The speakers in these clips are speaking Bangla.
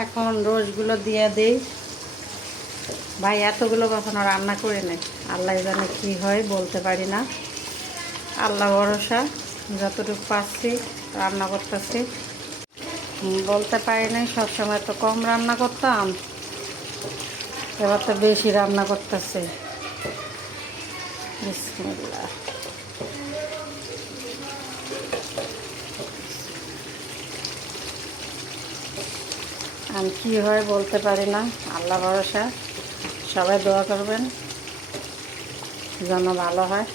এখন রোজগুলো দিয়ে দিই। ভাই এতগুলো কখনো রান্না করে নেই, আল্লাহ জানে কি হয়, বলতে পারি না। আল্লাহ ভরসা, যতটুকু পাচ্ছি রান্না করতেছি। বলতে পারি নাই, সবসময় তো কম রান্না করতাম, এবার তো বেশি রান্না করতেছি। বিসমিল্লাহ। আমি কী হয় বলতে পারি না, আল্লাহ ভরসা। সবাই দোয়া করবেন যেন ভালো হয়।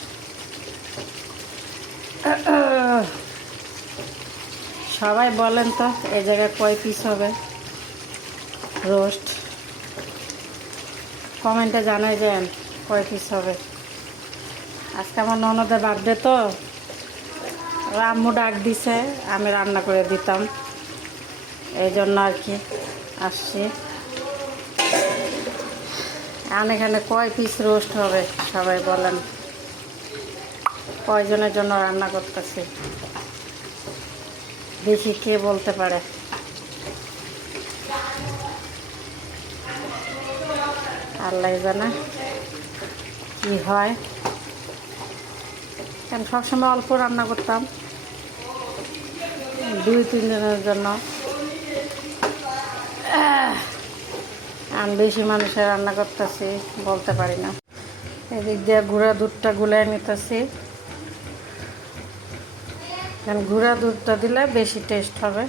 সবাই বলেন তো এই জায়গায় কয় পিস হবে রোস্ট, কমেন্টে জানাই যান কয় পিস হবে। আজকে আমার ননদের বার্থডে তো, আম্মু ডাক দিছে, আমি রান্না করে দিতাম, এই জন্য আর কি আসছি। আর এখানে কয় পিস রোস্ট হবে সবাই বলেন, কয়জনের জন্য রান্না করতেছি দেখি কে বলতে পারে। আল্লাহ জানে কি হয়, কারণ সবসময় অল্প রান্না করতাম 2-3 জনের জন্য। আমি বেশি মানুষের রান্না করতেছি, বলতে পারি না। এদিক দিয়ে গুঁড়া দুধটা গুলাই নিতেছি, কারণ গুঁড়া দুধটা দিলে বেশি টেস্ট হবে।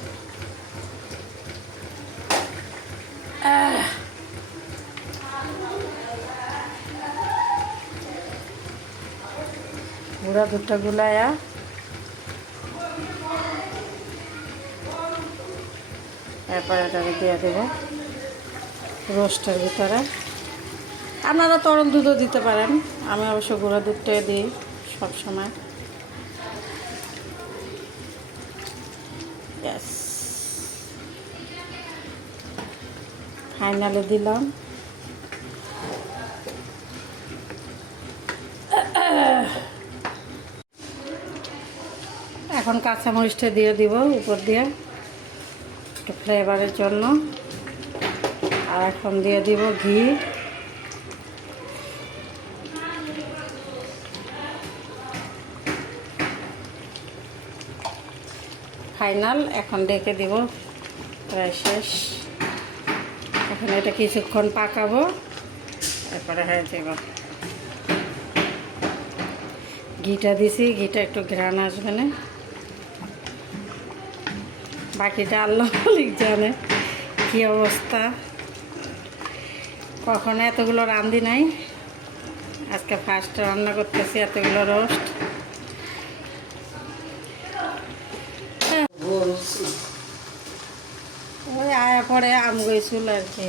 গুঁড়া দুধটা গুলাইয়া এরপরে এটাকে দিয়ে দেবো রোস্টের ভিতরে। আপনারা তরল দুধও দিতে পারেন, আমি অবশ্য গুঁড়া দুধটাই দিই সবসময়। ব্যাস ফাইনালে দিলাম। এখন কাঁচামরিচটা দিয়ে দিব উপর দিয়ে একটু ফ্লেভারের জন্য। আর এখন দিয়ে দিব ঘি। ফাইনাল, এখন ডেকে দিব, প্রায় শেষ। এখন এটা কিছুক্ষণ পাকাবো, এরপরে হয়ে যাব। ঘিটা দিছি, ঘিটা একটু ঘ্রাণ আসবে না, বাকিটা আল্লাহ মালিক জানে কী অবস্থা। কখনো এতগুলো রান্ধি নাই, আজকে ফার্স্ট রান্না করতেছি এতগুলো রোস্ট। ওই আয়া পরে আম গইছিল আর কি।